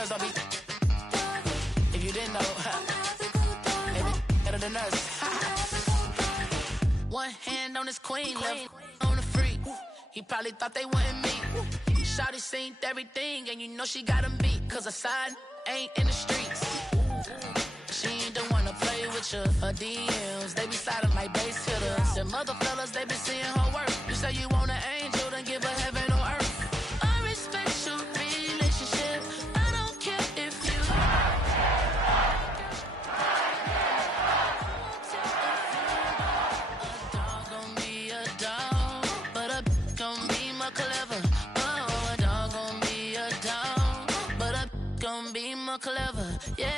girls, I'll be. If you didn't know, maybe better than us. One hand on his queen, left on the freak. He probably thought they wanted me. Shawty seen everything, and you know she got him beat. Cause her side ain't in the streets. She ain't the one to play with you. Her DMs, they be sliding like base hitters. And mother fellas, they be seeing her work. You say you want an angel, then give her heaven or earth. I respect your relationship. I don't care if you. A dog gon' be a dog, but a gon' be more clever. Oh, a dog gon' be a dog, but a gon' be more clever. Yeah.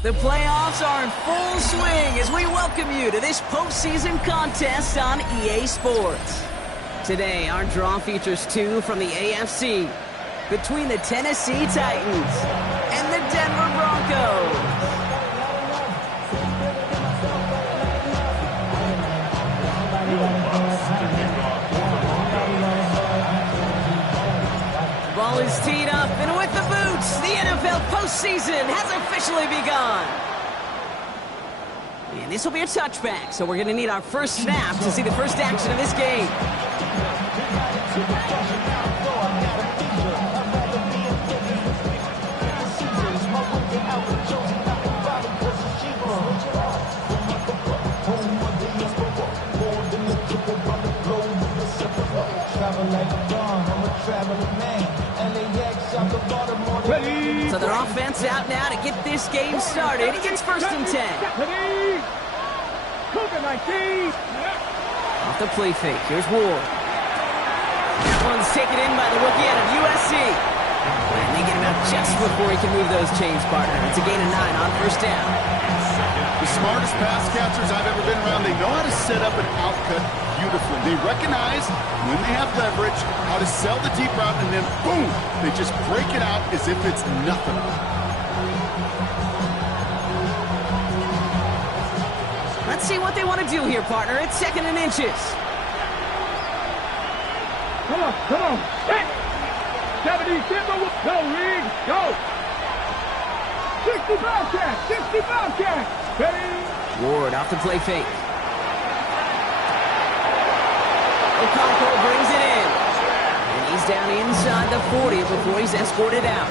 The playoffs are in full swing as we welcome you to this postseason contest on EA Sports. Today, our draw features two from the AFC between the Tennessee Titans and the Denver Broncos. The ball is teed up, and with the boots, the NFL postseason has officially begun. And this will be a touchback, so we're going to need our first snap to see the first action of this game. So their offense out now to get this game started. It's 1st and 10. Off the play fake. Here's Ward. That one's taken in by the rookie out of USC. And they get him out just before he can move those chains, partner. It's a gain of 9 on 1st down. The smartest pass catchers I've ever been around, they know how to set up an outcut beautifully. They recognize when they have leverage, how to sell the deep route, and then boom, they just break it out as if it's nothing. Let's see what they want to do here, partner. It's 2nd and inches. Come on. Hit! 70, go, Reed, go! 60 Bobcat! Ready? Ward off the play fake. Okonkwo brings it in. And he's down inside the 40 before he's escorted out.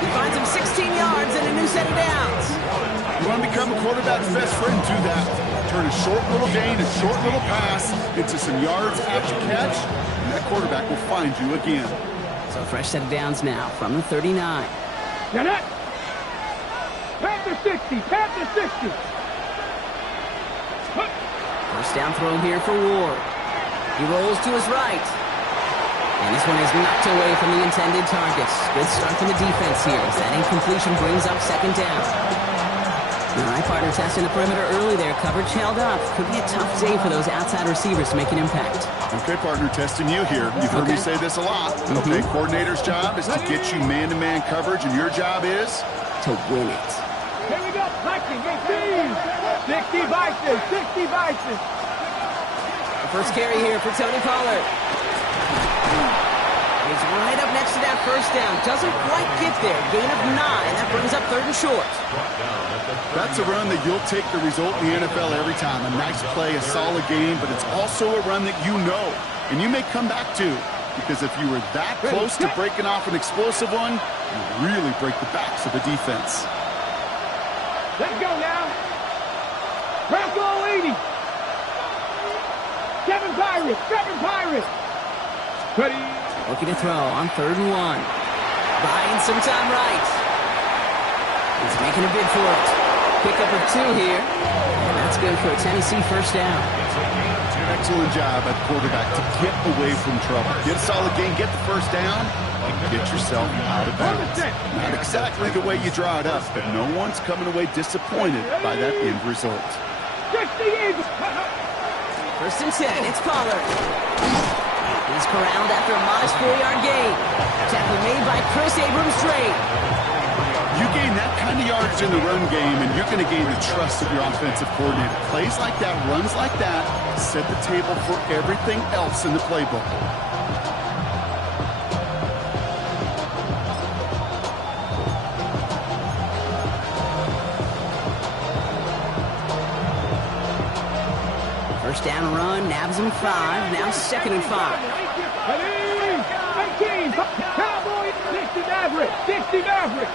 He finds him 16 yards and a new set of downs. You want to become a quarterback's best friend, do that. Turn a short little gain, a short little pass into some yards after catch, and that quarterback will find you again. So fresh set of downs now from the 39. Get it! Panther 60! First down throw here for Ward. He rolls to his right. And this one is knocked away from the intended targets. Good start from the defense here as that incompletion brings up 2nd down. All right, partner, testing the perimeter early there. Coverage held up. Could be a tough day for those outside receivers to make an impact. Okay, partner, testing you here. You've heard me say this a lot. Okay, coordinator's job is to get you man-to-man coverage, and your job is? To win it. Here we go, Viking, 60 Vices. The first carry here for Tony Pollard. He's right up next to that first down. Doesn't quite get there. Gain of 9. That brings up 3rd and short. That's a run that you'll take the result in the NFL every time. A nice play, a solid game, but it's also a run that you know, and you may come back to, because if you were that close to breaking off an explosive one, you really break the backs of the defense. Let's go now. Bronco 80. 7 Pirates. Ready? Looking to throw on 3rd and 1. Buying some time right. He's making a bid for it. Pickup of 2 here. And that's good for a Tennessee first down. Excellent job at quarterback to get away from trouble. Get a solid gain, get the first down, and get yourself out of bounds. Not exactly the way you draw it up, but no one's coming away disappointed by that end result. First and 10, it's Pollard. He's corralled after a modest 4-yard gain. Tackle made by Chris Abrams-Drake. You gain that kind of yardage in the run game, and you're going to gain the trust of your offensive coordinator. Plays like that, runs like that, set the table for everything else in the playbook. First down run, nabs him 5, now 2nd and 5. 18, Cowboys, 60 Maverick, 60 Maverick.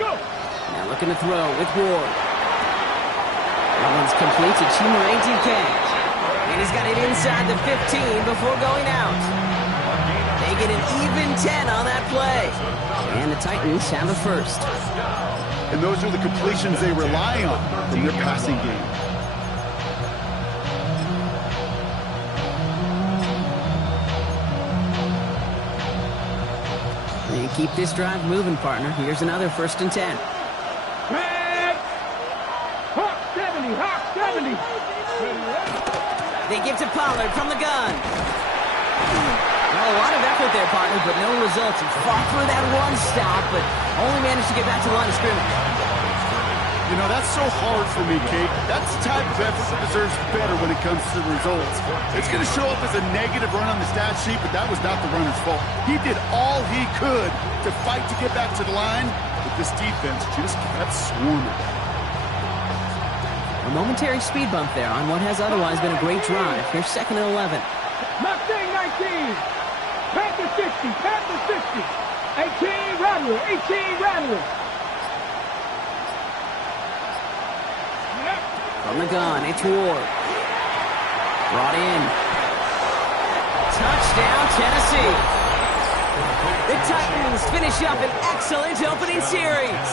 Now looking to throw with Ward. That one's complete to Chimere DK. And he's got it inside the 15 before going out. They get an even 10 on that play. And the Titans have a first. And those are the completions they rely on in their passing game. They keep this drive moving, partner. Here's another 1st and 10. Hawk 70, Hawk 70. They give to Pollard from the gun. Well, a lot of effort there, partner, but no results. He fought for that one stop, but only managed to get back to the line of scrimmage. You know, that's so hard for me, Kate. That's the type of effort that deserves better when it comes to results. It's going to show up as a negative run on the stat sheet, but that was not the runner's fault. He did all he could to fight to get back to the line, but this defense just kept swarming. A momentary speed bump there on what has otherwise been a great drive. Here's 2nd and 11. Mustang 19. Panther 60, Panther 60. 18 Rattler, 18 Rattler. From the gun, it's Ward. Brought in. Touchdown, Tennessee. The Titans finish up an excellent opening series.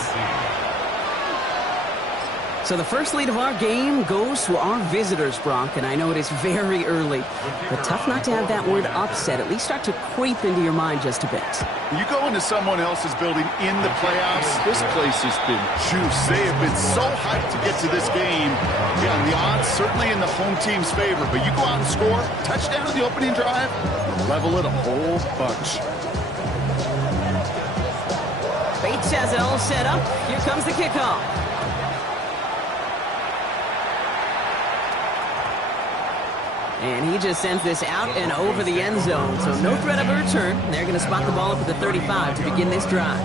So the first lead of our game goes to our visitors, Bronk, and I know it is very early, but tough not to have that word upset at least start to creep into your mind just a bit. You go into someone else's building in the playoffs, this place has been juiced. They have been so hyped to get to this game. Yeah, and the odds certainly in the home team's favor, but you go out and score, touchdown in the opening drive, level it a whole bunch. Bates has it all set up. Here comes the kickoff. And he just sends this out and over the end zone. So no threat of a return. They're going to spot the ball up at the 35 to begin this drive.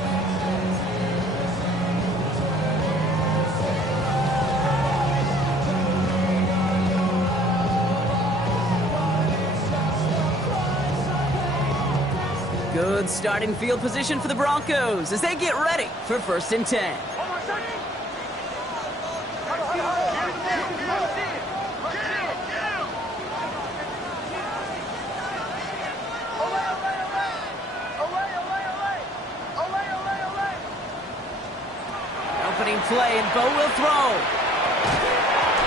Good starting field position for the Broncos as they get ready for 1st and 10. Play, and Bo will throw.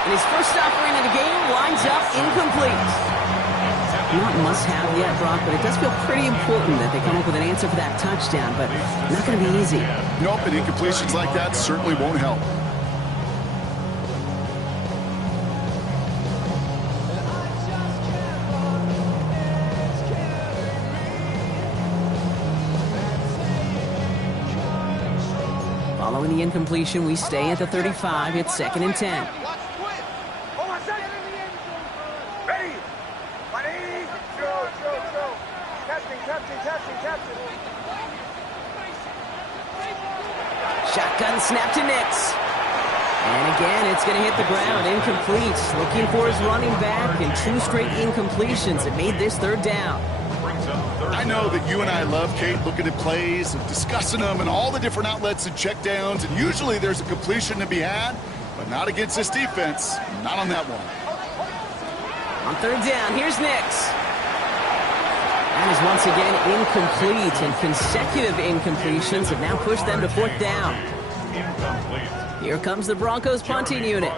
And his first offering of the game winds up incomplete. Not must-have yet, Brock, but it does feel pretty important that they come up with an answer for that touchdown, but not going to be easy. Nope, and incompletions like that certainly won't help. Following the incompletion, we stay at the 35. It's 2nd and 10. Shotgun snap to Nix. And again, it's going to hit the ground. Incomplete. Looking for his running back, and 2 straight incompletions that made this 3rd down. I know that you and I love, Kate, looking at plays and discussing them and all the different outlets and checkdowns, and usually there's a completion to be had, but not against this defense. Not on that one. On 3rd down, here's Nix. That is once again incomplete, and consecutive incompletions have now pushed them to 4th down. Here comes the Broncos punting unit.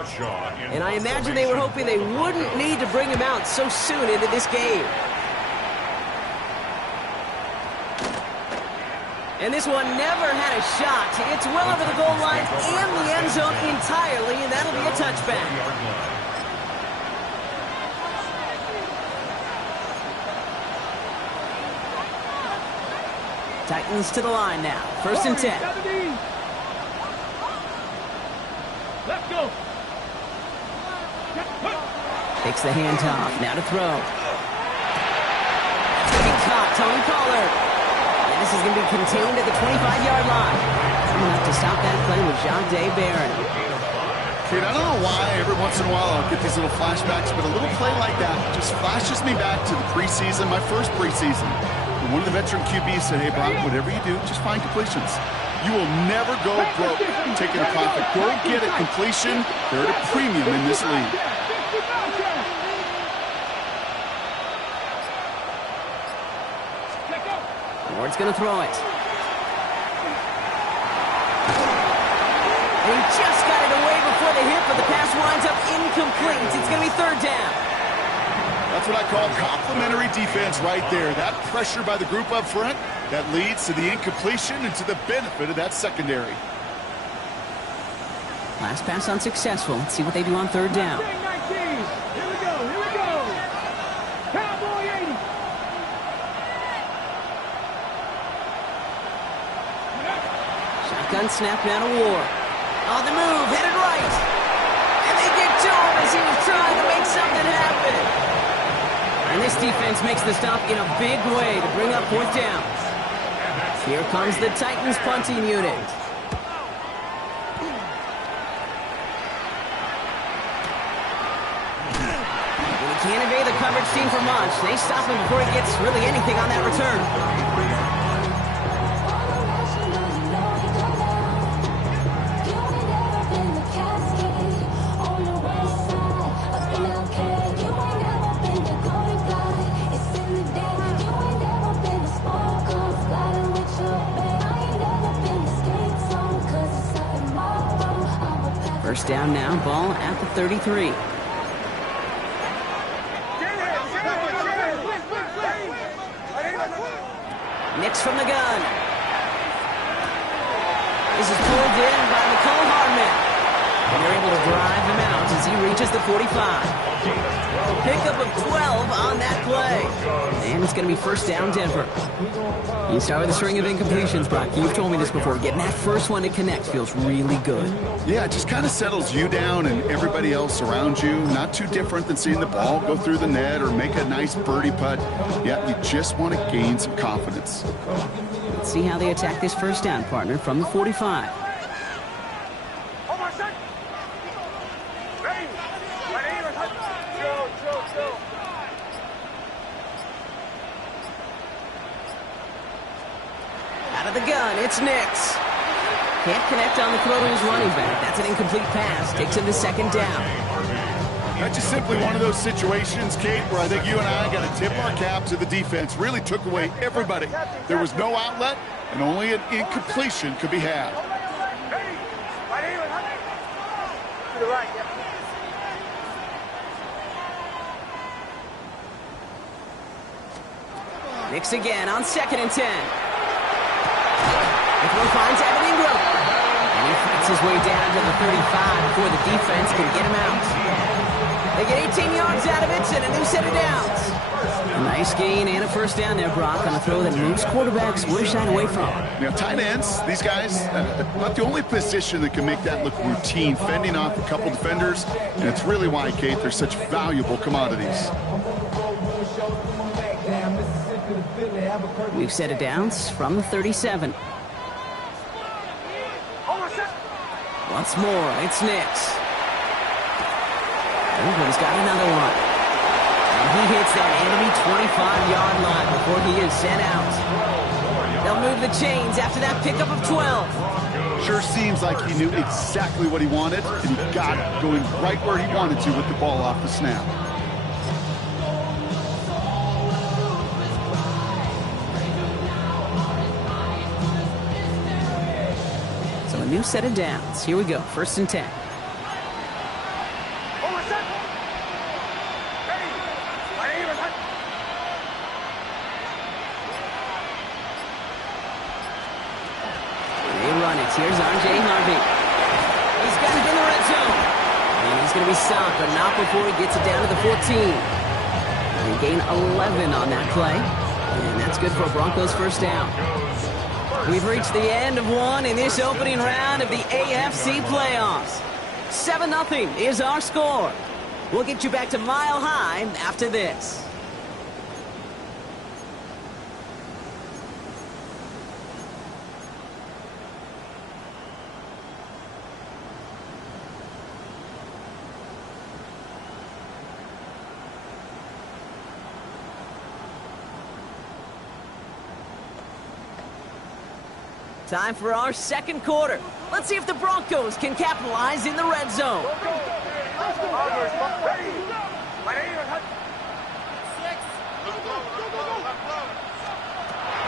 And I imagine they were hoping they wouldn't need to bring him out so soon into this game. And this one never had a shot. It's well over the goal line and the end zone entirely, and that'll be a touchback. Titans to the line now. 1st and 10. Let's go. Takes the handoff. Now to throw. It's going to be caught. Tony Pollard. And this is going to be contained at the 25-yard line. Enough to stop that play with Jahdae Barron. Kid, I don't know why every once in a while I'll get these little flashbacks, but a little play like that just flashes me back to the preseason, my first preseason. And one of the veteran QBs said, hey, Brock, whatever you do, just find completions. You will never go broke taking a profit. Go get a completion. They're at a premium in this league. Ward's going to throw it. And he just got it away before the hit, but the pass winds up incomplete. It's going to be 3rd down. That's what I call complimentary defense right there. That pressure by the group up front, that leads to the incompletion and to the benefit of that secondary. Last pass unsuccessful. Let's see what they do on 3rd down. Here we go. Cowboy 80. Shotgun snap now to Ward. On the move, headed right. And they get to him as he was trying to make something happen. And this defense makes the stop in a big way to bring up 4th down. Here comes the Titans punting unit. And he can't evade the coverage team for much. They stop him before he gets really anything on that return. First down now, ball at the 33. Nix from the gun. This is pulled in by Nicole Hardman. And they're able to drive him out as he reaches the 45. Pickup of 12 on that play. And it's going to be 1st down, Denver. You start with a string of incompletions, Brock. You've told me this before. Getting that first one to connect feels really good. Yeah, it just kind of settles you down and everybody else around you. Not too different than seeing the ball go through the net or make a nice birdie putt. Yeah, you just want to gain some confidence. Let's see how they attack this 1st down, partner, from the 45. It's Nix. Can't connect on the throw to his running back. That's an incomplete pass. Takes him to 2nd down. That's just simply one of those situations, Kate, where I think you and I got to tip our cap to the defense. Really took away everybody. There was no outlet, and only an incompletion could be had. To the right, Nix again on 2nd and 10. The throw finds Evan Ingram. And he fights his way down to the 35 before the defense can get him out. They get 18 yards out of it and a new set of downs. A nice gain and a 1st down there, Brock, on a throw that most quarterbacks would have shied away from. Now, tight ends, these guys, not the only position that can make that look routine, fending off a couple defenders, and it's really why, Kate, they're such valuable commodities. We've set it downs from the 37. Once more, it's Nix. Ingram's got another one. And he hits that enemy 25-yard line before he is sent out. They'll move the chains after that pickup of 12. Sure seems like he knew exactly what he wanted, and he got it going right where he wanted to with the ball off the snap. So a new set of downs. Here we go, 1st and 10. be stopped, but not before he gets it down to the 14. They gain 11 on that play, and that's good for a Broncos first down. We've reached the end of one in this opening round of the AFC playoffs. 7-0 is our score. We'll get you back to Mile High after this. Time for our second quarter. Let's see if the Broncos can capitalize in the red zone.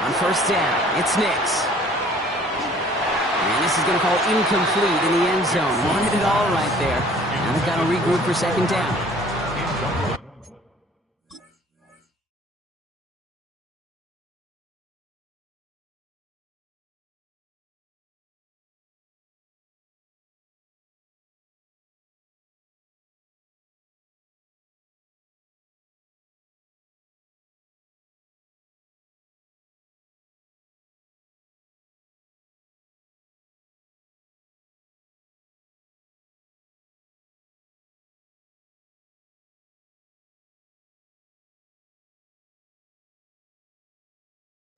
On first down, it's Nix. And this is going to call incomplete in the end zone. Wanted it all right there. Now they've got to regroup for second down.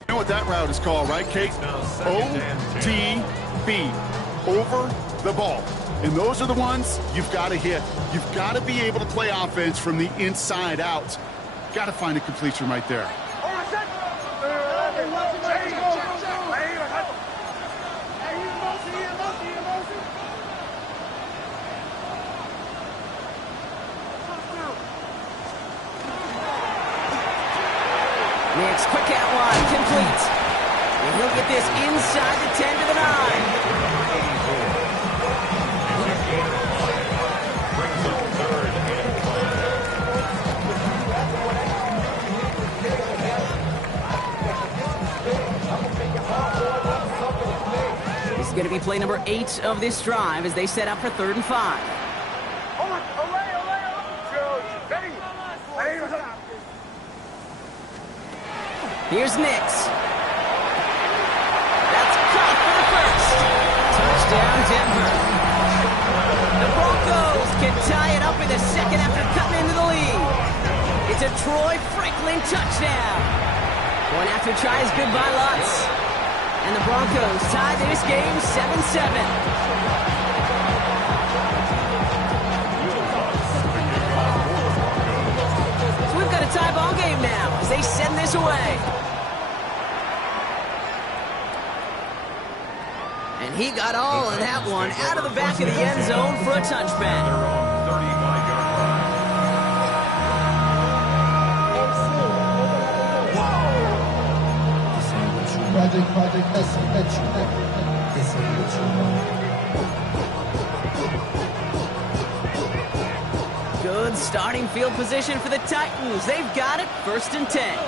You know what that route is called, right, Kate? OTB, over the ball. And those are the ones you've got to hit. You've got to be able to play offense from the inside out. Got to find a completion right there. Nix, quick out one, complete. And he'll get this inside the 10 to the 9. This is going to be play number 8 of this drive as they set up for 3rd and 5. Here's Nix. That's caught for the first. Touchdown, Denver. The Broncos can tie it up in the second after cutting into the lead. It's a Troy Franklin touchdown. Going after tries goodbye Lutz. And the Broncos tie this game 7-7. So we've got a tie ball game now as they send this away. And he got all of that one out of the back of the end zone for a touchback. Good starting field position for the Titans. They've got it, 1st and 10.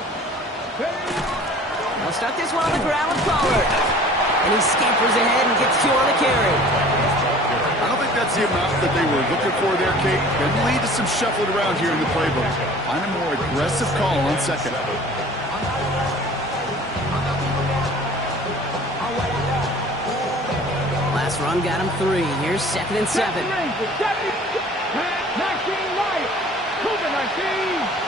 They'll start this one on the ground with Pollard. And he scampers ahead and gets 2 on the carry. I don't think that's the amount that they were looking for there, Kate. Going to lead to some shuffling around here in the playbook. Find a more aggressive call on second. Last run got him 3. Here's 2nd and 7. 19 Lions. Cougar 19.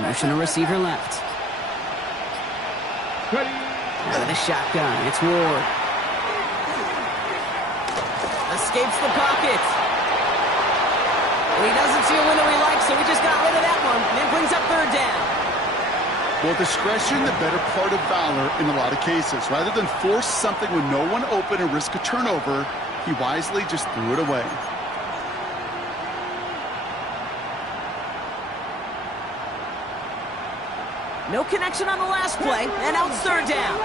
Motion a receiver left. Out of the shotgun, it's Ward. Escapes the pocket. And he doesn't see a window he likes, so he just got rid of that one. And then brings up 3rd down. Well, discretion, the better part of valor in a lot of cases. Rather than force something with no one open and risk a turnover, he wisely just threw it away. No connection on the last play, and now it's 3rd down.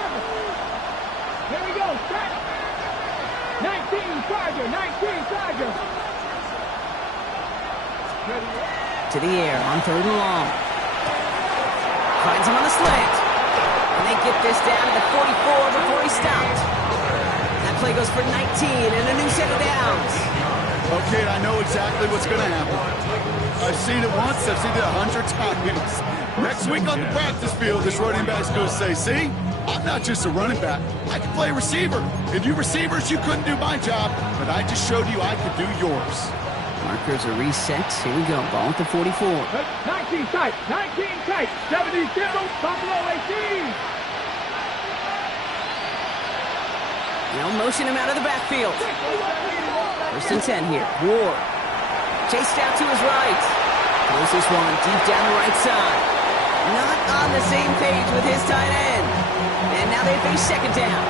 Here we go, start. 19 Charger, 19 Charger. To the air on 3rd and long. Finds him on the slant. And they get this down to the 44 before he stopped. That play goes for 19 and a new set of downs. Okay, I know exactly what's going to happen. I've seen it once, I've seen it 100 times. Next week on the practice field, this running back's going to say, see, I'm not just a running back. I can play receiver. And you receivers, you couldn't do my job, but I just showed you I could do yours. Markers are reset. Here we go. Ball at the 44. 19 tight, 19 tight, 72, Buffalo 18. Now motion him out of the backfield. First and 10 here. Ward. Chased out to his right. Throws this one deep down the right side. Not on the same page with his tight end. And now they face second down.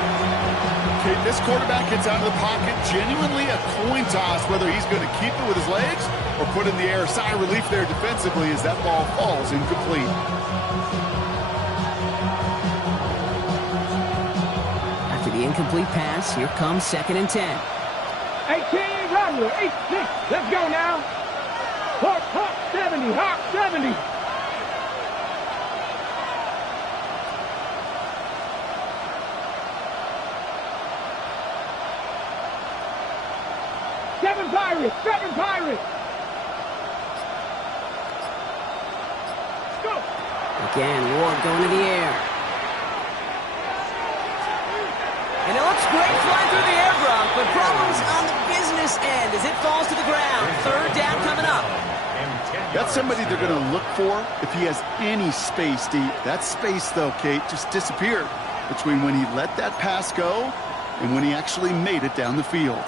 Okay, this quarterback gets out of the pocket, genuinely a coin toss whether he's going to keep it with his legs or put it in the air. Sigh of relief there defensively as that ball falls incomplete. After the incomplete pass, here comes second and 10. 18, Rattler, 8-6. Let's go now. Hawk 70, Hawk 70. Seven Pirates. Go. Again, Ward going to the air. And it looks great flying through the air, Brock, but problems on the business end as it falls to the ground. Third down coming up. That's somebody they're going to look for if he has any space deep. That space, though, Kate, just disappeared between when he let that pass go and when he actually made it down the field.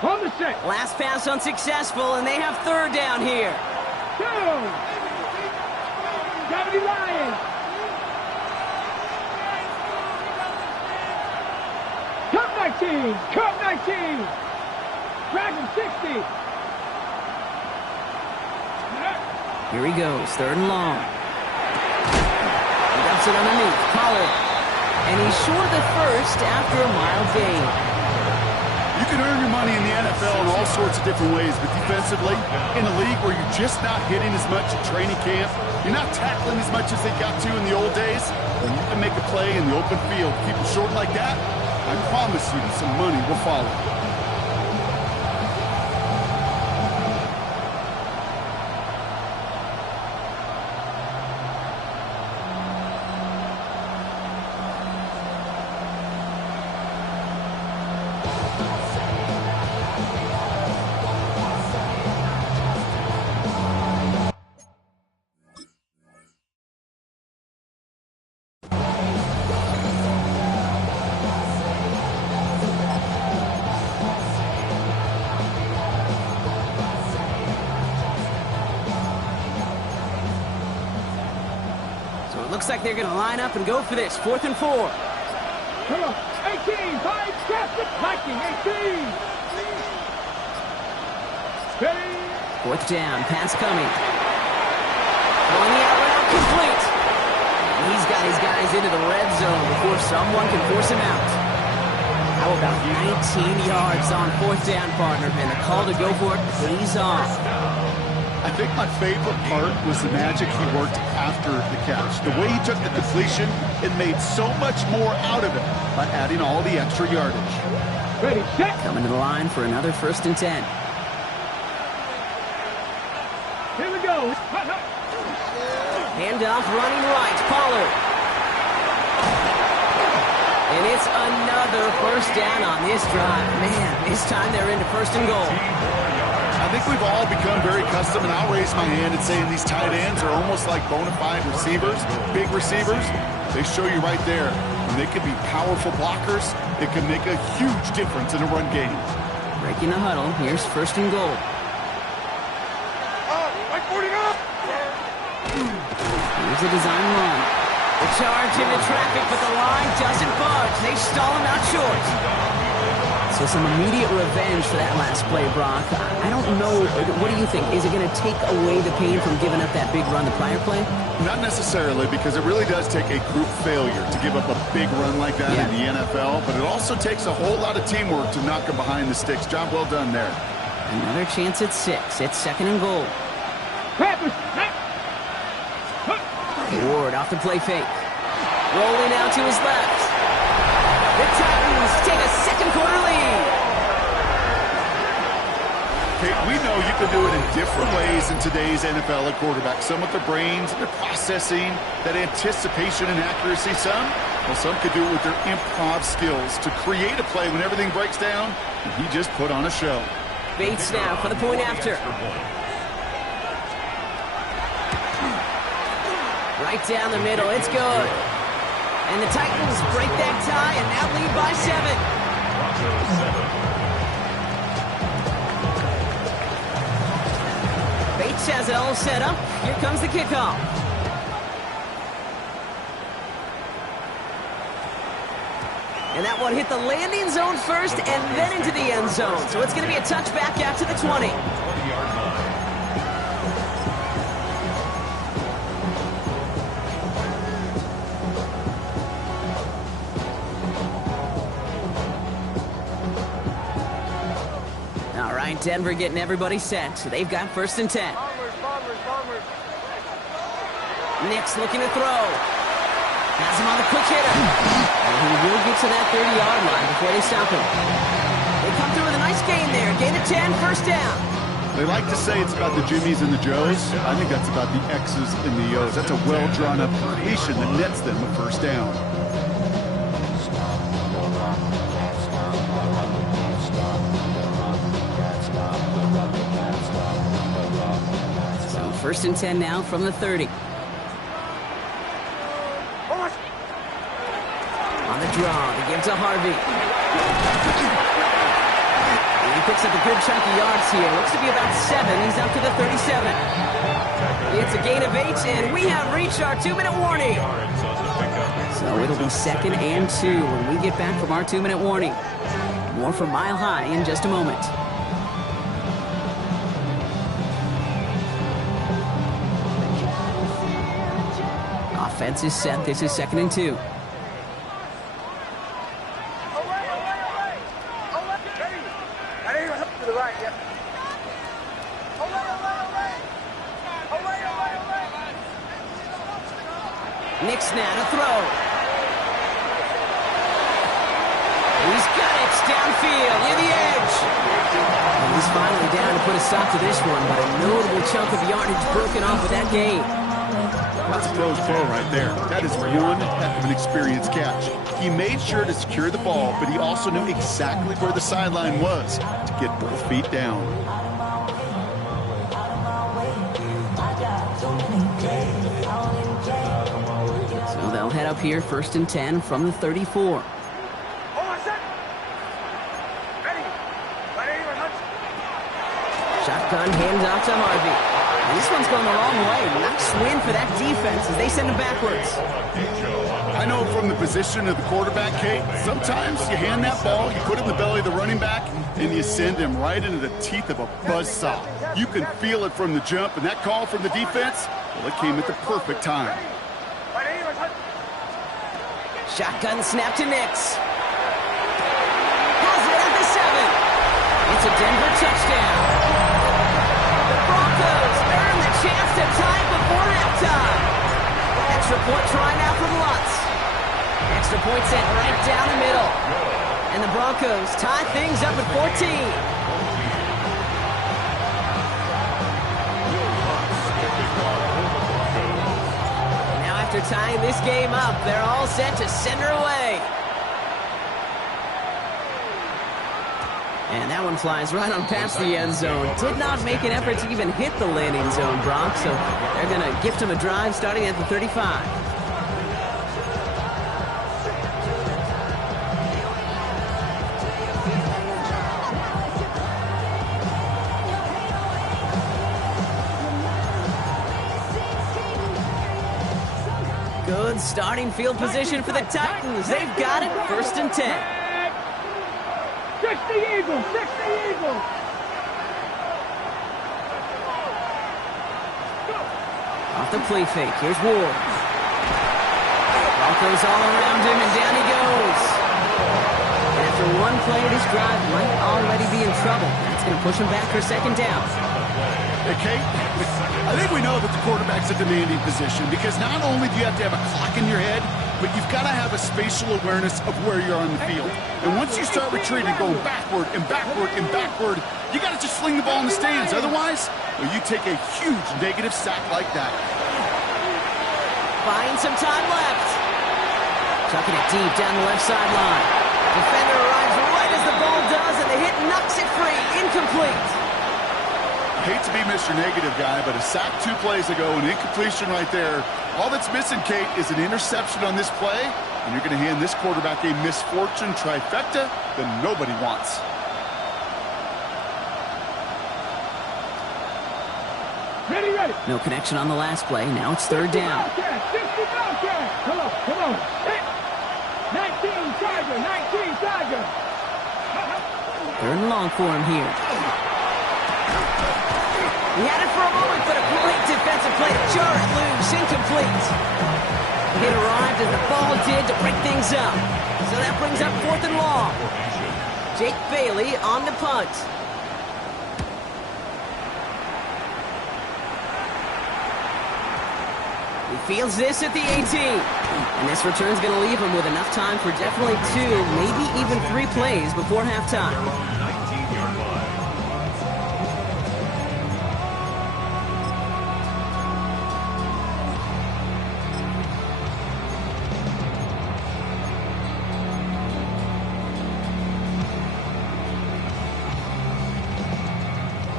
On the set. Last pass unsuccessful, and they have third down here. Go. 70 Lions. Cup 19. Dragon 60. Here he goes, third and long. He dumps it underneath, Pollard. And he's short of the first after a mild gain. You can earn your money in the NFL in all sorts of different ways, but defensively, in a league where you're just not hitting as much at training camp, you're not tackling as much as they got to in the old days, when you can make a play in the open field, keep it short like that, I promise you some money will follow. Looks like they're going to line up and go for this. 4th and 4. Come on. 18. 5 steps. Viking. 18. Steady. 4th down. Pass coming. Throwing the out route complete. And he's got his guys into the red zone before someone can force him out. How about 19 yards on 4th down, partner? And the call to go for it pays off. I think my favorite part was the magic he worked after the catch. The way he took the completion, it made so much more out of it by adding all the extra yardage. Ready, set. Coming to the line for another 1st and 10. Here we go. Handoff running right. Pollard. And it's another 1st down on this drive. Man, this time they're into 1st and goal. I think we've all become very accustomed, and I'll raise my hand and saying these tight ends are almost like bona fide receivers, big receivers. They show you right there. When they can be powerful blockers, it can make a huge difference in a run game. Breaking the huddle. Here's 1st and goal. Here's a design run. The charge into traffic, but the line doesn't budge. They stall him out short. So some immediate revenge for that last play, Brock. I don't know. What do you think? Is it going to take away the pain from giving up that big run the prior play? Not necessarily, because it really does take a group failure to give up a big run like that in the NFL, but it also takes a whole lot of teamwork to knock them behind the sticks. Job well done there. Another chance at 6. It's 2nd and goal. Ward off the play fake. Rolling out to his left. The Titans take a second quarter lead. Okay, we know you can do it in different ways in today's NFL at quarterback. Some with their brains, their processing, that anticipation and accuracy. Some could do it with their improv skills to create a play when everything breaks down. And he just put on a show. Bates now for the point after. Right down the middle, it's good. And the Titans break that tie and now lead by 7. Bates has it all set up. Here comes the kickoff. And that one hit the landing zone first and then into the end zone. So it's going to be a touchback out to the 20. All right, Denver getting everybody set. So they've got 1st and 10. Nick's looking to throw. Has him on the quick hitter. And he will get to that 30-yard line before they stop him. They come through with a nice gain there. Gain of 10, 1st down. They like to say it's about the Jimmies and the Joes. I think that's about the X's and the O's. That's a well-drawn-up creation that nets them a 1st down. So 1st and 10 now from the 30. On the draw, they give to Harvey. And he picks up a good chunk of yards here. Looks to be about 7. He's up to the 37. It's a gain of 8, and we have reached our 2-minute warning. So it'll be 2nd and 2 when we get back from our 2-minute warning. More from Mile High in just a moment. Offense is set. This is 2nd and 2. Nick's now to throw. He's got it downfield near the edge. And he's finally down to put a stop to this one, but a notable chunk of yardage broken off with that gain. That's a pro's pro right there. That is one heck of an experienced catch. He made sure to secure the ball, but he also knew exactly where the sideline was to get both feet down. So they'll head up here 1st and 10 from the 34. Shotgun handoff to Harvey. And this one's going the wrong way. Nice win for that defense as they send him backwards. I know from the position of the quarterback, Kate, sometimes you hand that ball, you put it in the belly of the running back, and you send him right into the teeth of a buzzsaw. You can feel it from the jump, and that call from the defense, well, it came at the perfect time. Shotgun snap to Nix. Has it at the 7. It's a Denver touchdown. The Broncos earn the chance to tie before halftime. Extra point try now from Lutz. Extra point sent right down the middle. And the Broncos tie things up at 14. Now after tying this game up, they're all set to send her away. And that one flies right on past the end zone. Did not make an effort to even hit the landing zone, Brock. So they're going to gift him a drive starting at the 35. Good starting field position for the Titans. They've got it. 1st and 10. 6 the Eagles! 6 the Eagles! Off the play fake. Here's Ward. Broncos all around him, and down he goes. And after After one play, this drive might already be in trouble. That's going to push him back for second down. Hey, Kate, I think we know that the quarterback's a demanding position because not only do you have to have a clock in your head, but you've got to have a spatial awareness of where you're on the field. And once you start retreating, going backward and backward and backward, you got to just fling the ball in the stands. Otherwise, well, you take a huge negative sack like that. Buying some time left. Chucking it deep down the left sideline. Defender arrives right as the ball does, and the hit knocks it free. Incomplete. Hate to be Mr. Negative guy, but a sack 2 plays ago, an incompletion right there. All that's missing, Kate, is an interception on this play, and you're going to hand this quarterback a misfortune trifecta that nobody wants. Ready, ready. No connection on the last play. Now it's third down. Come on. 19 Tiger. Third and long for him here. He had it for a moment, but a great defensive play to jar it loose. Incomplete. It arrived as the ball did to break things up. So that brings up 4th and long. Jake Bailey on the punt. He fields this at the 18. And this return's going to leave him with enough time for definitely 2, maybe even 3 plays before halftime.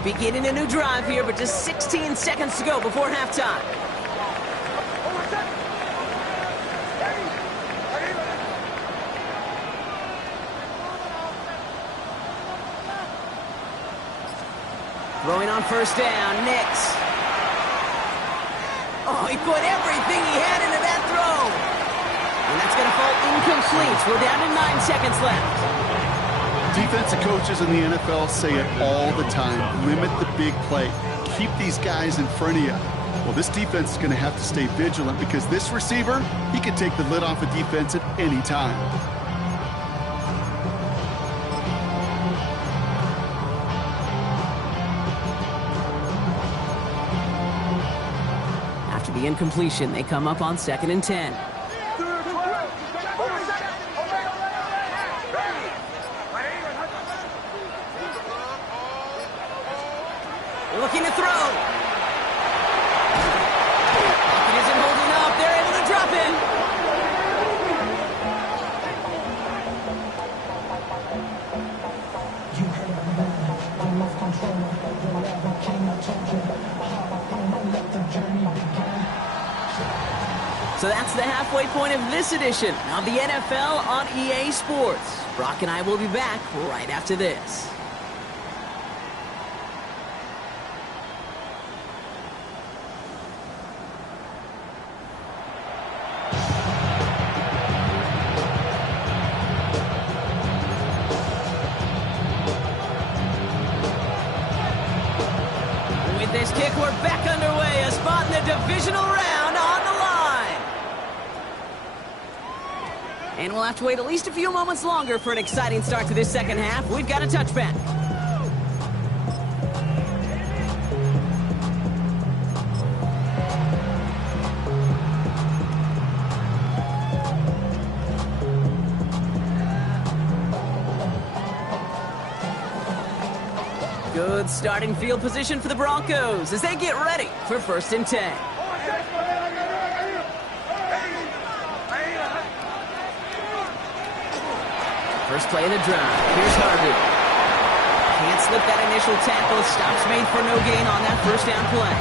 Beginning a new drive here, but just 16 seconds to go before halftime. Throwing on first down, Nix. Oh, he put everything he had into that throw. And that's going to fall incomplete. We're down to 9 seconds left. Defensive coaches in the NFL say it all the time. Limit the big play. Keep these guys in front of you. Well, this defense is going to have to stay vigilant because this receiver, he can take the lid off a defense at any time. After the incompletion, they come up on 2nd and 10. Looking to throw. Pocket isn't holding up. They're able to drop in. So that's the halfway point of this edition of the NFL on EA Sports. Brock and I will be back right after this. This kick, we're back underway. A spot in the divisional round on the line. And we'll have to wait at least a few moments longer for an exciting start to this second half. We've got a touchback. Good starting field position for the Broncos as they get ready for 1st and 10. First play of the drive. Here's Harvey. Can't slip that initial tackle. Stops made for no gain on that first down play.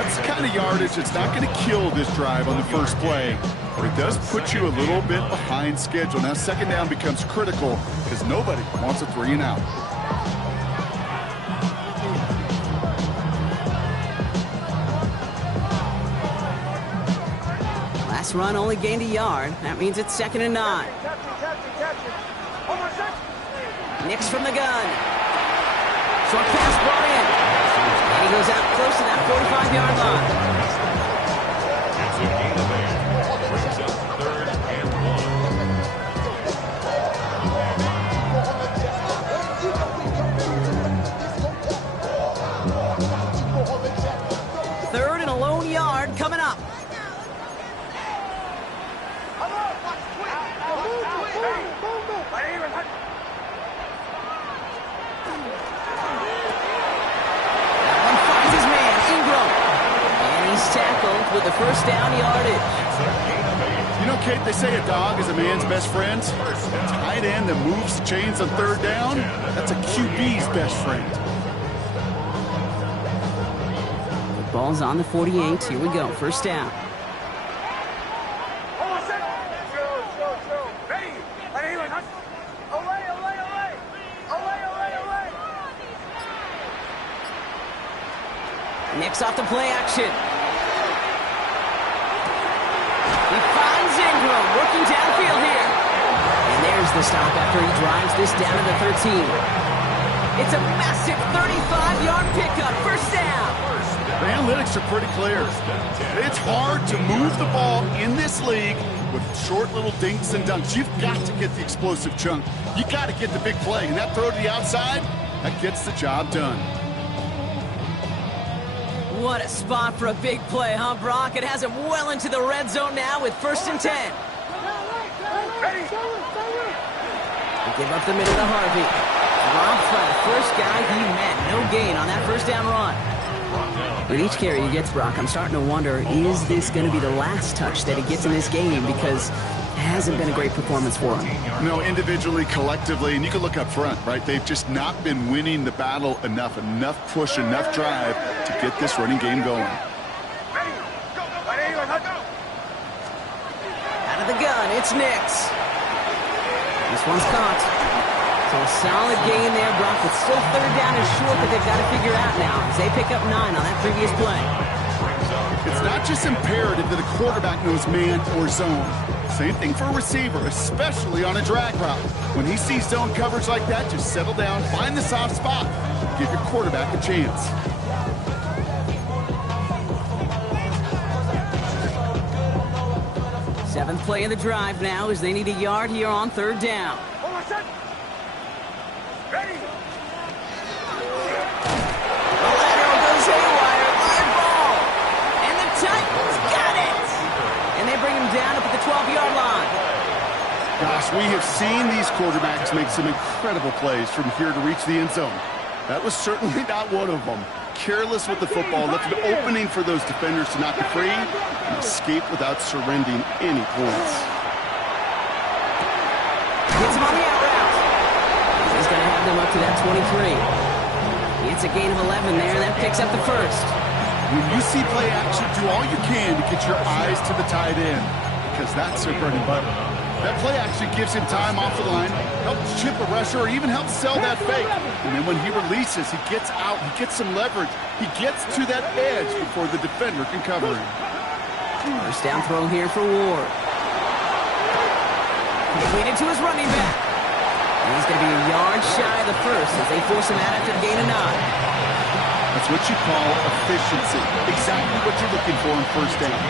That's the kind of yardage that's not going to kill this drive on the first play, but it does put you a little bit behind schedule. Now 2nd down becomes critical because nobody wants a 3 and out. Last run only gained a yard. That means it's 2nd and 9. Nix from the gun. Short pass brought in. And he goes out close to that 45-yard line. It's a gain of 8. Brings up 3rd and 1. with the first down yardage. You know, Kate, they say a dog is a man's best friend. A tight end that moves the chains on third down, that's a QB's best friend. The ball's on the 48. Here we go. First down. Nick's off the play action. He finds Ingram working downfield here. And there's the stop after he drives this down to the 13. It's a massive 35-yard pickup. First down. The analytics are pretty clear. It's hard to move the ball in this league with short little dinks and dunks. You've got to get the explosive chunk. You got to get the big play. And that throw to the outside, that gets the job done. What a spot for a big play, huh, Brock? It has him well into the red zone now with 1st and 10. They give up the middle to Harvey. Dropped by the first guy he met. No gain on that first down run. With each carry he gets, Brock, I'm starting to wonder, is this going to be the last touch that he gets in this game? Because it hasn't been a great performance for him. No, individually, collectively, and you can look up front, right? They've just not been winning the battle enough push, enough drive to get this running game going. Out of the gun, it's Nix. This one's caught. So a solid gain there, Brock. It's still third down and short that they've got to figure out now as they pick up 9 on that previous play. It's not just imperative that a quarterback knows man or zone. Same thing for a receiver, especially on a drag route. When he sees zone coverage like that, just settle down, find the soft spot, give your quarterback a chance. Seventh play of the drive now as they need a yard here on third down. Ready? The lateral goes haywire, live ball, and the Titans got it! And they bring him down up at the 12-yard line. Gosh, we have seen these quarterbacks make some incredible plays from here to reach the end zone. That was certainly not one of them. Careless with the football, left an opening for those defenders to knock it free and escape without surrendering any points. Gets him on the out route. He's going to have them up to that 23. It's a gain of 11 there, and that picks up the first. When you see play action, do all you can to get your eyes to the tight end, because that's their bread and butter. That play action gives him time off the line, helps chip a rusher, or even helps sell that fake. And then when he releases, he gets out, he gets some leverage. He gets to that edge before the defender can cover him. First down throw here for Ward. Completed to his running back. And he's going to be a yard shy of the first as they force him out after the gain of 9. That's what you call efficiency. Exactly what you're looking for in first down.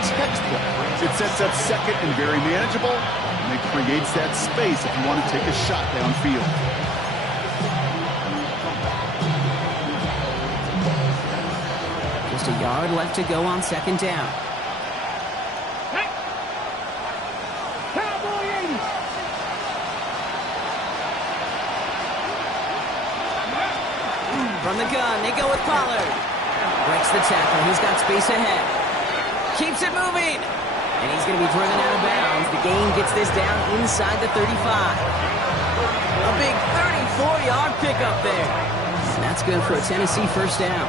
Textbook. It sets up second and very manageable, and it creates that space if you want to take a shot downfield. Just a yard left to go on second down. Hey. Cowboy 80. From the gun, they go with Pollard. Breaks the tackle. He's got space ahead. Keeps it moving. And he's going to be driven out of bounds. The gain gets this down inside the 35. A big 34-yard pickup there. And that's good for a Tennessee first down.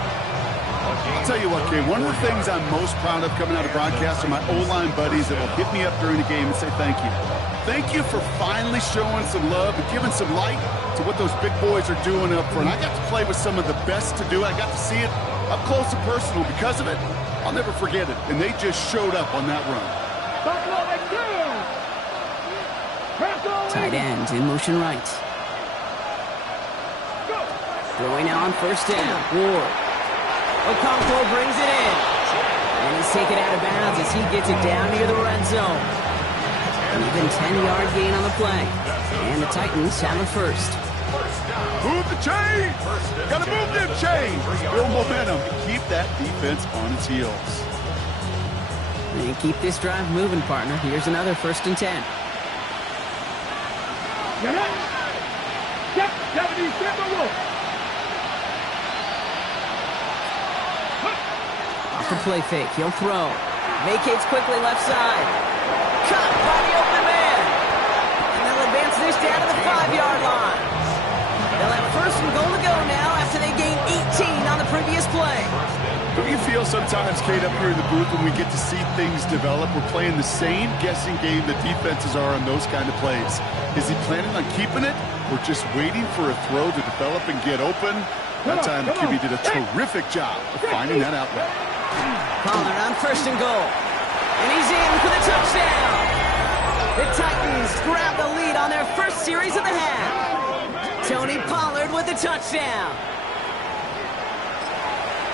I'll tell you what, Kay, one of the things I'm most proud of coming out of broadcast are my O-line buddies that will hit me up during the game and say thank you. Thank you for finally showing some love and giving some light to what those big boys are doing up front. I got to play with some of the best to do it. I got to see it up close and personal. Because of it, I'll never forget it. And they just showed up on that run. Tight end in motion right. Throwing now on first down. Ward. Okonkwo brings it in. And he's taken out of bounds as he gets it down near the red zone. An even 10-yard gain on the play. And the Titans have a first. Move the chain! Gotta move them chains! Build momentum. Keep that defense on its heels. And keep this drive moving, partner. Here's another 1st and 10. off the play fake. He'll throw. Vacates quickly left side. Caught by the open man. And they'll advance this down to the 5-yard line. They'll have first and goal to go now after they gained 18 on the previous play. Don't you feel sometimes, Kate, up here in the booth when we get to see things develop? We're playing the same guessing game that defenses are on those kind of plays. Is he planning on keeping it or just waiting for a throw to develop and get open? That time, QB did a terrific job of finding that outlet. Pollard on first and goal. And he's in for the touchdown. The Titans grab the lead on their first series of the half. Tony Pollard with the touchdown.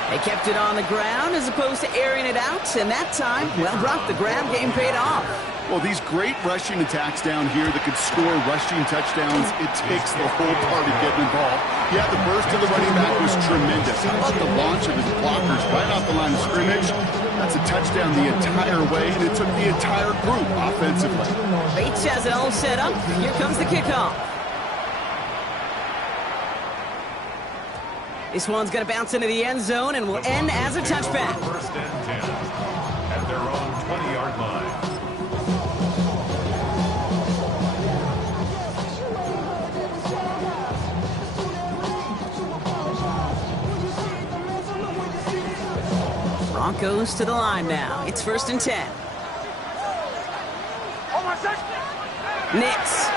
They kept it on the ground as opposed to airing it out, and that time, well, Brock, the ground game paid off. Well, these great rushing attacks down here that could score rushing touchdowns, it takes the whole party getting involved. Yeah, the burst of the running back was tremendous. How about the launch of his blockers right off the line of scrimmage? That's a touchdown the entire way, and it took the entire group offensively. Bates has it all set up. Here comes the kickoff. This one's going to bounce into the end zone and will end as a touchback. First and 10 at their own 20-yard line. Broncos to the line now. It's first and 10. Nix.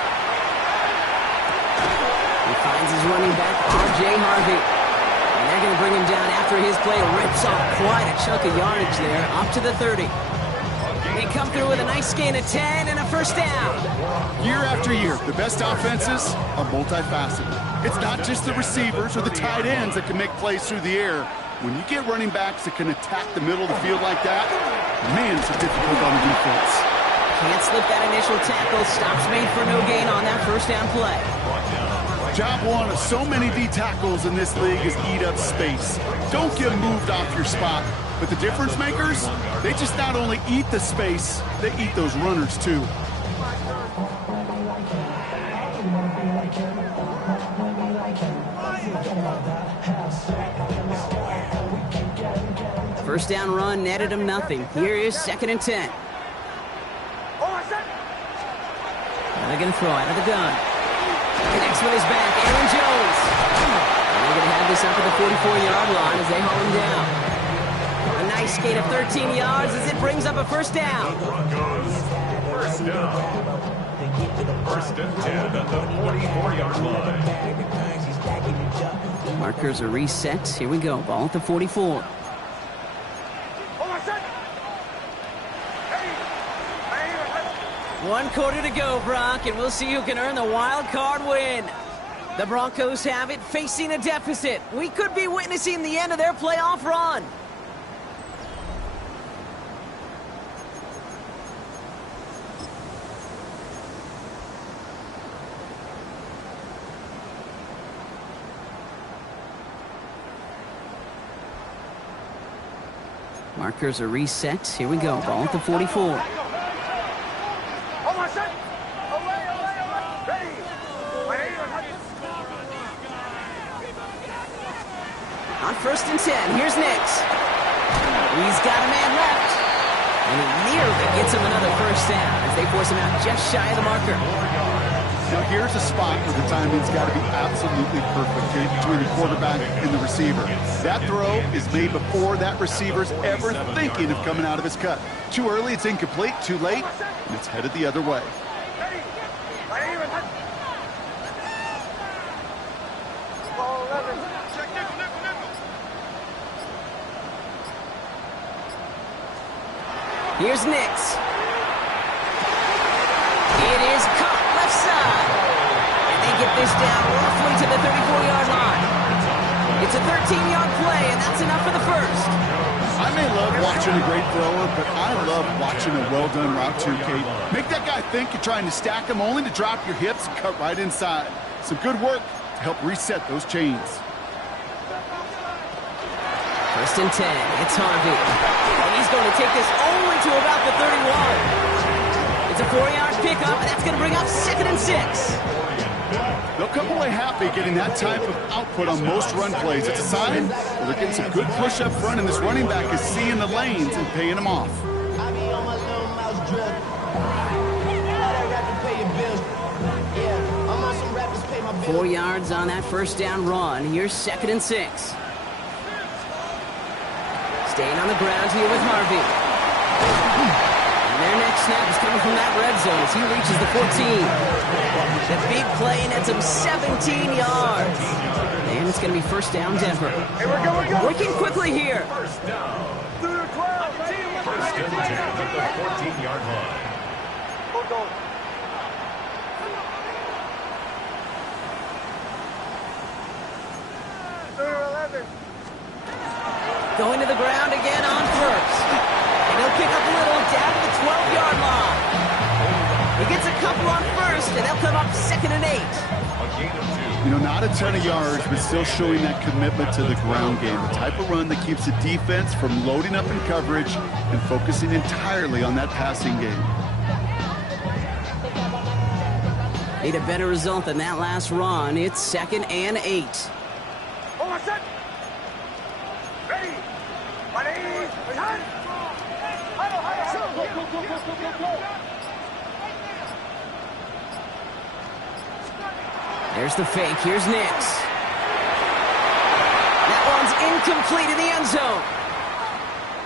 He finds his running back, R.J. Harvey. And they're going to bring him down after his play. Rips off quite a chunk of yardage there, up to the 30. They come through with a nice gain of 10 and a first down. Year after year, the best offenses are multifaceted. It's not just the receivers or the tight ends that can make plays through the air. When you get running backs that can attack the middle of the field like that, man, it's difficult on the defense. Can't slip that initial tackle. Stops made for no gain on that first down play. Job one of so many D tackles in this league is eat up space. Don't get moved off your spot. But the difference makers, they just not only eat the space, they eat those runners too. First down run netted him nothing. Here is second and 10. Now they're going to throw out of the gun. Connects with his back, Aaron Jones. And they're going to have this up at the 44-yard line as they haul him down. A nice gain of 13 yards as it brings up a first down. Broncos, first down. First and 10 at the 44-yard line. Markers are reset. Here we go. Ball at the 44. One quarter to go, Brock, and we'll see who can earn the wild card win. The Broncos have it, facing a deficit. We could be witnessing the end of their playoff run. Markers are reset. Here we go. Ball at the 44. On first and 10, here's Nix. He's got a man left. And he nearly gets him another first down as they force him out just shy of the marker. Now here's a spot where the timing's got to be absolutely perfect between the quarterback and the receiver. That throw is made before that receiver's ever thinking of coming out of his cut. Too early, it's incomplete. Too late, and it's headed the other way. Here's Nix. It is caught left side. And they get this down roughly to the 34-yard line. It's a 13-yard play, and that's enough for the first. I may love watching a great thrower, but I love watching a well-done route too, Kate. Make that guy think you're trying to stack him only to drop your hips and cut right inside. Some good work to help reset those chains. First and 10, it's Harvey. And he's going to take this only to about the 31. It's a 4-yard pickup, and that's going to bring up second and 6. They'll come away happy getting that type of output on most run plays. It's a sign that they're getting some good push up front, and this running back is seeing the lanes and paying them off. 4 yards on that first down run. Here's 2nd and 6. Staying on the ground here with Harvey. And their next snap is coming from that red zone as he reaches the 14. The big play nets him 17 yards. And it's going to be first down Denver. Working quickly here. First down. First and 10 at the 14-yard line. Going to the ground again on first. And he'll pick up a little down to the 12-yard line. He gets a couple on first, and they'll come up 2nd and 8. You know, not a ton of yards, but still showing that commitment to the ground game. The type of run that keeps the defense from loading up in coverage and focusing entirely on that passing game. Need a better result than that last run. It's 2nd and 8. There's the fake. Here's Nix. That one's incomplete in the end zone.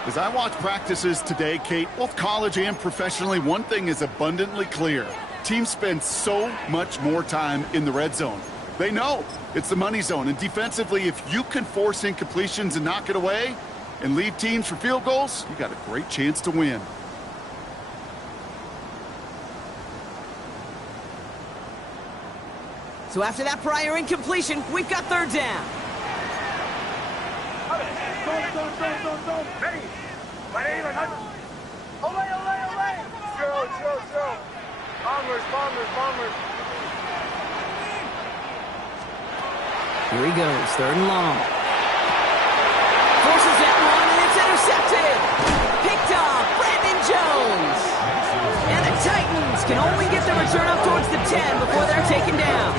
As I watch practices today, Kate, both college and professionally, one thing is abundantly clear. Teams spend so much more time in the red zone. They know it's the money zone. And defensively, if you can force incompletions and knock it away and leave teams for field goals, you got a great chance to win. So after that prior incompletion, we've got 3rd down. Here he goes, 3rd and long. Forces that one, and it's intercepted. Picked off, Brandon Jones. And the Titans can only get the return up towards the 10 before they're taken down.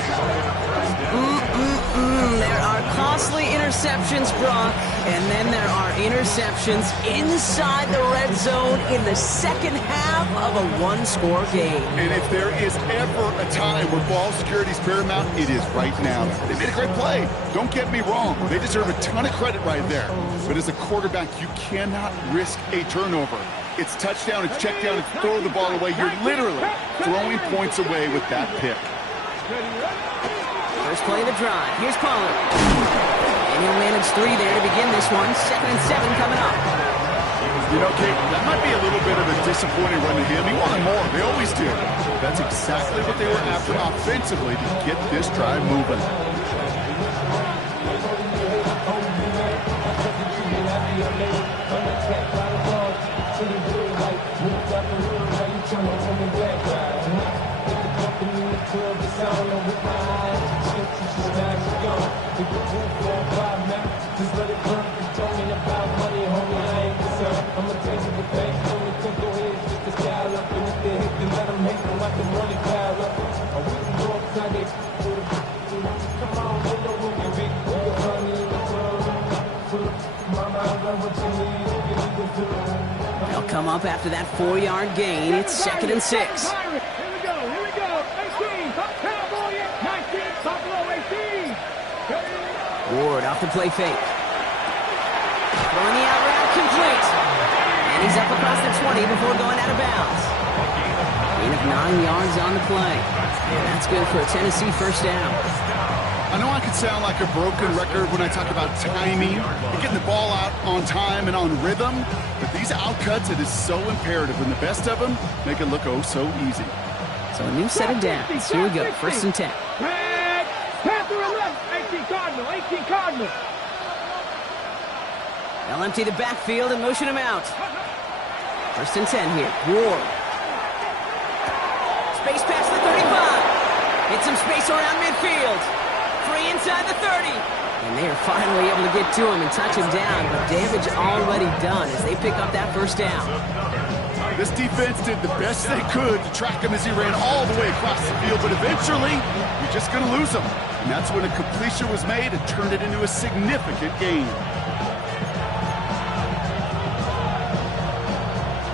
There are costly interceptions, Brock, and then there are interceptions inside the red zone in the second half of a one-score game. And if there is ever a time where ball security is paramount, it is right now. They made a great play. Don't get me wrong. They deserve a ton of credit right there. But as a quarterback, you cannot risk a turnover. It's touchdown, it's check down, it's throw the ball away. You're literally throwing points away with that pick. First play of the drive. Here's Pollard. And he'll manage 3 there to begin this one. 2nd and 7 coming up. You know, Kate, that might be a little bit of a disappointing run to him. He wanted more. They always do. That's exactly what they were after offensively to get this drive moving. They'll come up after that 4-yard gain. It's 2nd and 6. Here we go. 18, Cowboy, 19, Buffalo 18. Ward off the play fake. Throwing the out route complete. And he's up across the 20 before going out of bounds. Gain of 9 yards on the play. And that's good for a Tennessee first down. I know I could sound like a broken record when I talk about timing and getting the ball out on time and on rhythm, but these outcuts, it is so imperative, and the best of them make it look oh so easy. So a new set of downs. Here we go, 1st and 10. Panther 11, 18 Cardinal, 18 Cardinal. They'll empty the backfield and motion him out. 1st and 10 here. Ward. Space past the 35. Hit some space around midfield. Free inside the 30. And they are finally able to get to him and touch him down, but damage already done as they pick up that first down. This defense did the best they could to track him as he ran all the way across the field, but eventually, you're just going to lose him. And that's when a completion was made and turned it into a significant gain.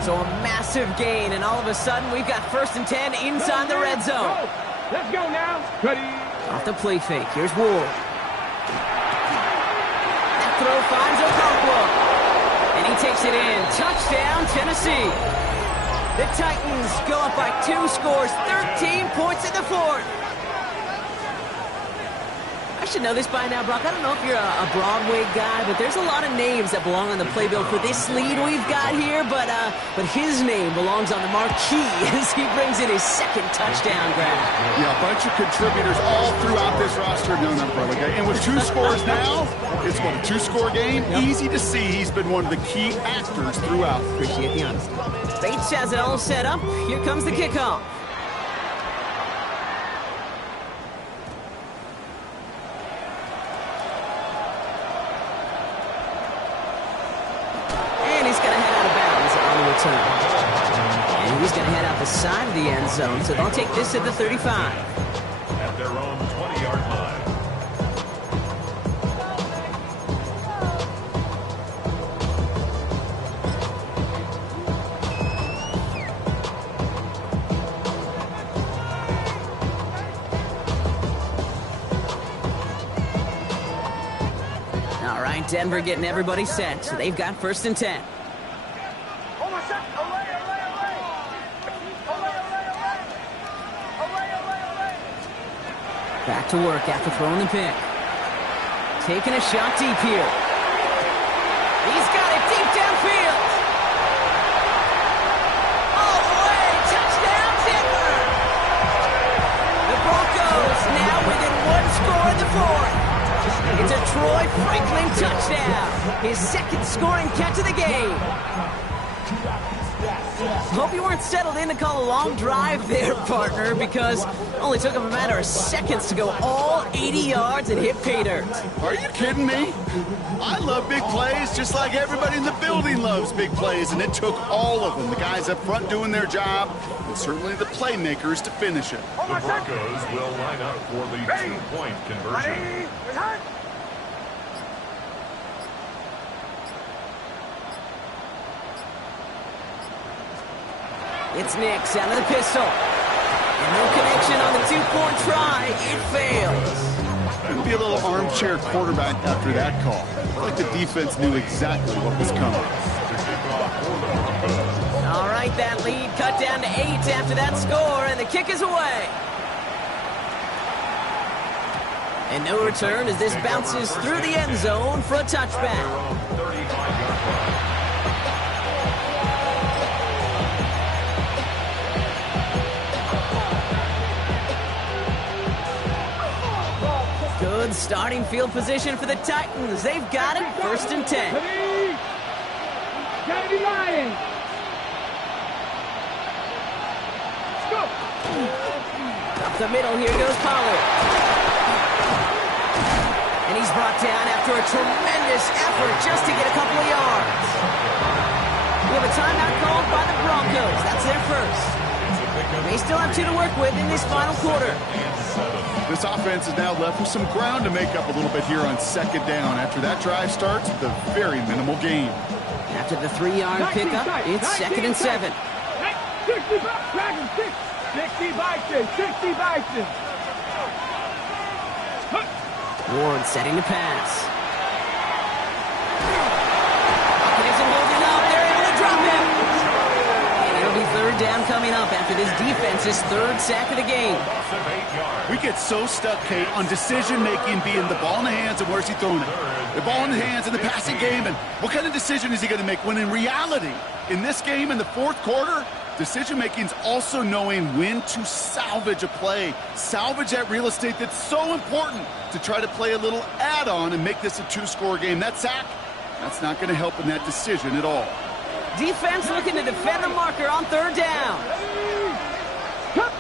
So a massive gain, and all of a sudden, we've got 1st and 10 inside the red zone. Let's go now. Ready. Off the play fake. Here's Ward. That throw finds Okonkwo. And he takes it in. Touchdown, Tennessee. The Titans go up by 2 scores, 13 points in the 4th. I should know this by now, Brock. I don't know if you're a Broadway guy, but there's a lot of names that belong on the playbill for this lead we've got here, but his name belongs on the marquee as he brings in his 2nd touchdown grab. Yeah, a bunch of contributors all throughout this roster. No, not Broadway guy. And with 2 scores now, it's what, a 2-score game? Yep. Easy to see he's been one of the key actors throughout. Appreciate the honesty. Bates has it all set up. Here comes the kickoff. And he's going to head out the side of the end zone, so they'll take this at the 35. At their own 20-yard line. All right, Denver getting everybody set, so they've got 1st and 10. Back to work after throwing the pick. Taking a shot deep here. He's got it deep downfield. All the way. Touchdown, Denver. The Broncos now within 1 score in the 4th. It's a Troy Franklin touchdown. His 2nd scoring catch of the game. Hope you weren't settled in to call a long drive there, partner, because it only took him a matter of seconds to go all 80 yards and hit pay dirt. Are you kidding me? I love big plays just like everybody in the building loves big plays, and it took all of them, the guys up front doing their job, and certainly the playmakers to finish it. The Broncos will line up for the 2-point conversion. It's Nix out of the pistol. And no connection on the 2-point try. It fails. Couldn't be a little armchair quarterback after that call. I feel like the defense knew exactly what was coming. All right, that lead cut down to 8 after that score, and the kick is away. And no return as this bounces through the end zone for a touchback. Good starting field position for the Titans. They've got it, 1st and 10. Gotta be lying. Go. Up the middle, here goes Pollard. And he's brought down after a tremendous effort just to get a couple of yards. We have a timeout called by the Broncos. That's their 1st. They still have 2 to work with in this final quarter. This offense is now left with some ground to make up a little bit here on 2nd down. After that drive starts with a very minimal gain. After the 3-yard pickup, it's 2nd and 7. 60 Bison. Ward setting to pass. Pocket isn't holding up. They're able to drop him. And it'll be 3rd down coming up after this defense's 3rd sack of the game. We get so stuck, Kate, on decision-making being the ball in the hands and where's he throwing it. The ball in the hands in the passing game, and what kind of decision is he going to make? When in reality, in this game, in the 4th quarter, decision-making is also knowing when to salvage a play. Salvage that real estate that's so important to try to play a little add-on and make this a 2-score game. That sack, that's not going to help in that decision at all. Defense looking to defend the marker on 3rd down.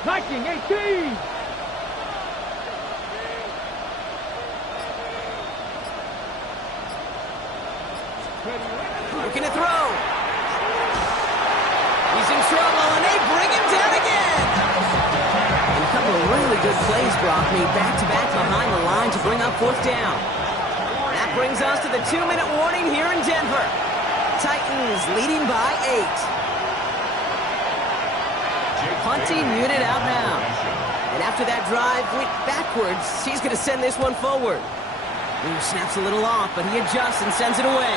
Viking 18. Looking to throw. He's in good plays, Brock, made back-to-back behind the line to bring up fourth down. That brings us to the 2-minute warning here in Denver. Titans leading by 8. Punting unit out now. And after that drive went backwards, he's going to send this one forward. Ooh, snaps a little off, but he adjusts and sends it away.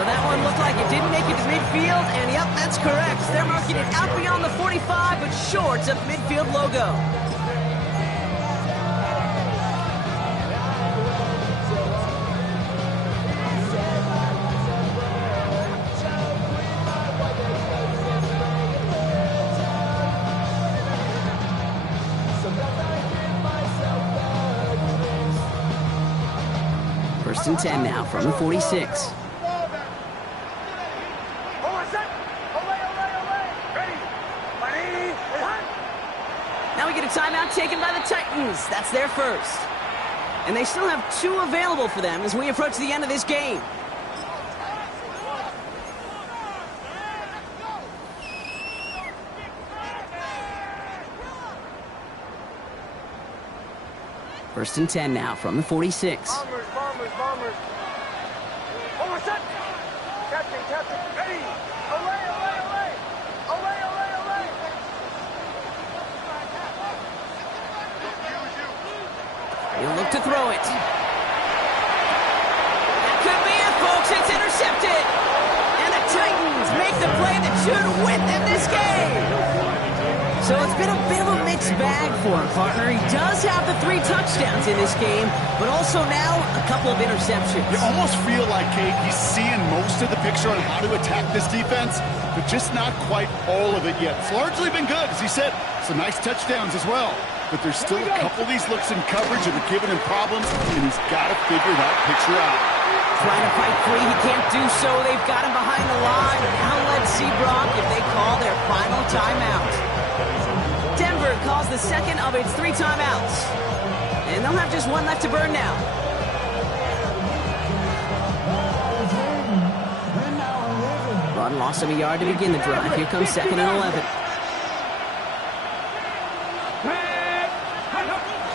So that one looked like it didn't make it to midfield, and yep, that's correct. They're marking it out beyond the 45, but short of the midfield logo. First and 10 now from the 46. Now we get a timeout taken by the Titans. That's their first. And they still have 2 available for them as we approach the end of this game. First and 10 now from the 46. Bombers. Over set. Captain. Ready. Away. He'll look to throw it. That could be it, folks. It's intercepted. And the Titans make the play that should win them this game. So it's been a bit of a mixed bag for him, partner. He does have the 3 touchdowns in this game, but also now a couple of interceptions. You almost feel like, Kate, he's seeing most of the picture on how to attack this defense, but just not quite all of it yet. It's largely been good, as he said. Some nice touchdowns as well. But there's still a couple of these looks in coverage that are giving him problems, and he's got to figure that picture out. Trying to fight free, he can't do so. They've got him behind the line. Now let's see, Brock, if they call their final timeout. Denver calls the second of its 3 timeouts. And they'll have just 1 left to burn now. Rod lost him a yard to begin the drive. Here comes 2nd and 11.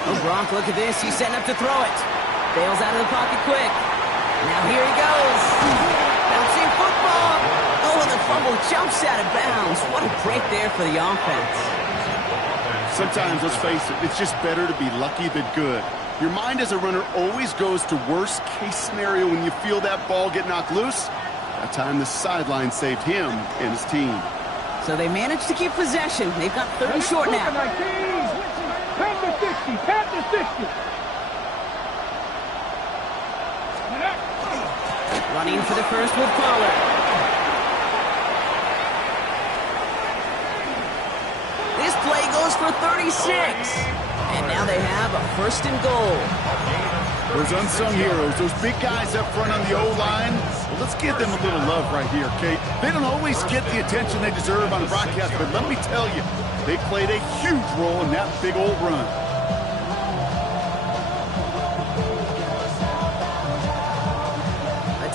Oh, Gronk, look at this. He's setting up to throw it. Bails out of the pocket quick. Now here he goes. Bouncing football. Oh, and the fumble jumps out of bounds. What a break there for the offense. Sometimes, let's face it, it's just better to be lucky than good. Your mind as a runner always goes to worst case scenario when you feel that ball get knocked loose. That time the sideline saved him and his team. So they managed to keep possession. They've got 3rd and short now. Past the 60. Running for the first with Pollard. This play goes for 36. And now they have a 1st and goal. Those unsung heroes, those big guys up front on the O-line, well, let's give them a little love right here, Kate. They don't always get the attention they deserve on the broadcast, but let me tell you, they played a huge role in that big old run.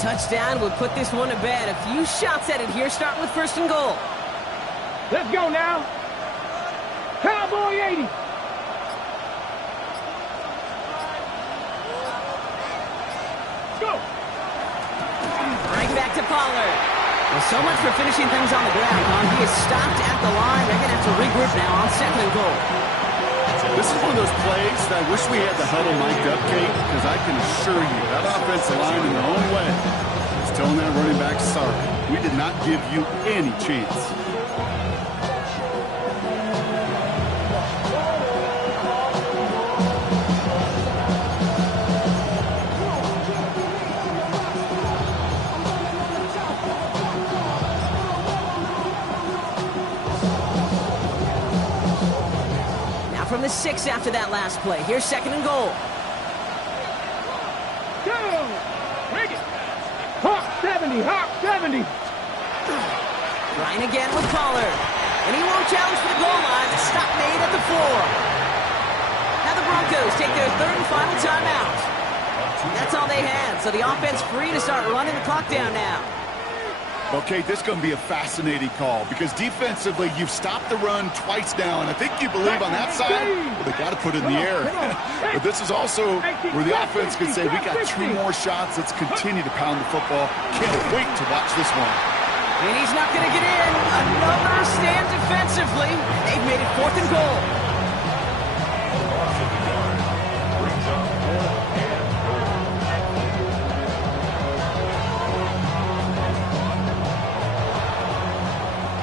Touchdown would put this one to bed. A few shots at it here, starting with 1st and goal. Let's go now. Cowboy 80. Go. Right back to Pollard. Well, so much for finishing things on the ground, huh? He is stopped at the line. They're going to have to regroup now on 2nd and goal. This is one of those plays that I wish we had the huddle mic'd up, Kate, because I can assure you that offensive line in their own way is telling that running back, sorry, we did not give you any chance. From the 6 after that last play. Here's 2nd and goal. Go! Bring it! Hawk 70! Trying again with Pollard. And he won't challenge for the goal line. The stop made at the 4. Now the Broncos take their 3rd and final timeout. That's all they had, so the offense free to start running the clock down now. Okay, this is going to be a fascinating call because defensively, you've stopped the run twice now, and I think you believe on that side, well, they got to put it in the air. But this is also where the offense can say, we got 2 more shots. Let's continue to pound the football. Can't wait to watch this one. And he's not going to get in. Another stand defensively. They've made it 4th and goal. Loss of the yard. Brings up 4th and goal.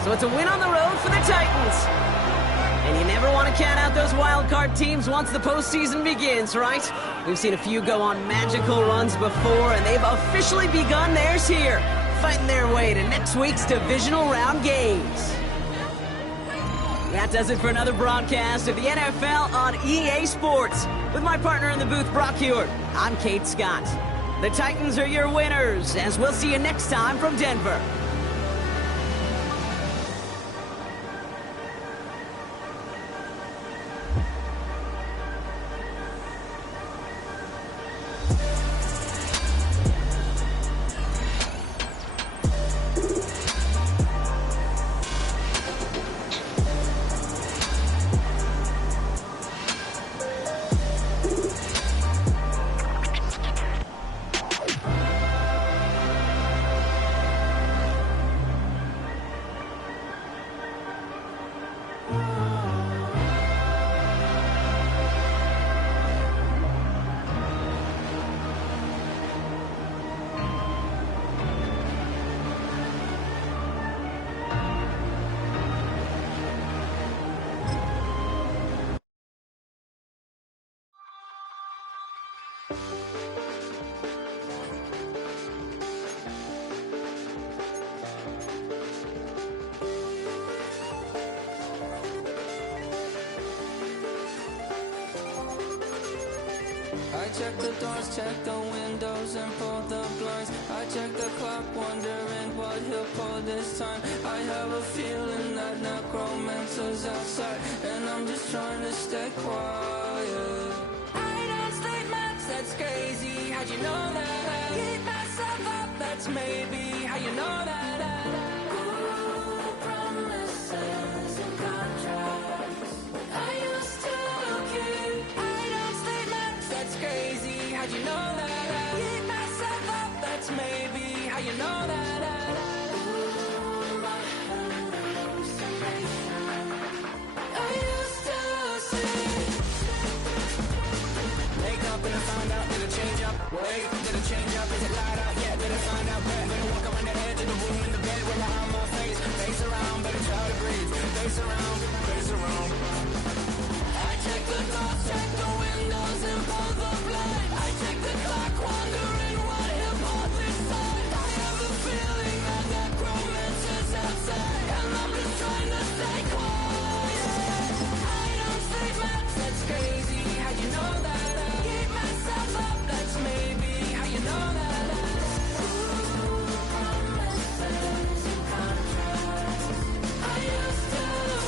So it's a win on the road for the Titans. And you never want to count out those wild card teams once the postseason begins, right? We've seen a few go on magical runs before, and they've officially begun theirs here, fighting their way to next week's divisional round games. That does it for another broadcast of the NFL on EA Sports. With my partner in the booth, Brock Hewitt, I'm Kate Scott. The Titans are your winners, as we'll see you next time from Denver. I check the doors, check the windows, and pull the blinds. I check the clock, wondering what he'll pull this time. I have a feeling that necromancer's outside, and I'm just trying to stay quiet. I don't sleep much, that's crazy. How'd you know that? Keep myself up, that's maybe how you know that. Ooh, promises and contracts. I used to keep. I don't sleep much, that's crazy. How'd you know that? Keep myself up, that's maybe how you know that. Ooh, my hallucination. I used to see. Wake up and I found out, did it change up? Wait, did it change up? Is it light out? Yeah, did it find out? Better walk around the edge of the room in the bed where I have my face. Face around, better try to breathe. Face around, face around. I check the doors, check the windows, and pull the blind. I check the clock, wondering what he'll pull this time. I have a feeling that necromancer's outside, and I'm just trying to stay quiet. I don't sleep much, that's crazy. How'd you know that? Keep myself up, that's maybe how you know that. Ooh, promises and contracts. I used to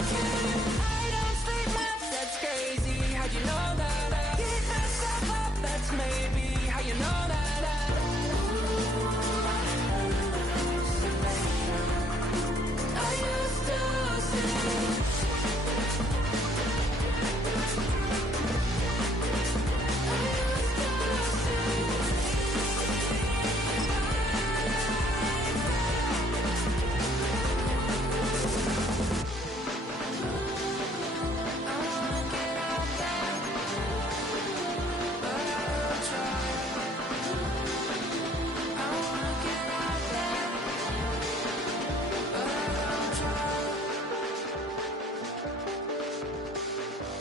keep. I don't sleep much, that's crazy. How'd you know that? Keep myself up, that's maybe how you know that. Ooh, my hallucination. I used to see.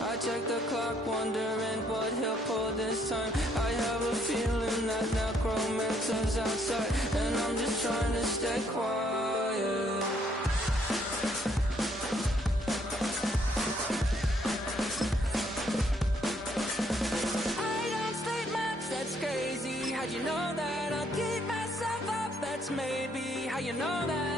I check the clock, wondering what he'll pull this time. I have a feeling that necromancer's outside, and I'm just trying to stay quiet. I don't sleep much, that's crazy. How'd you know that? I'll keep myself up, that's maybe how you know that.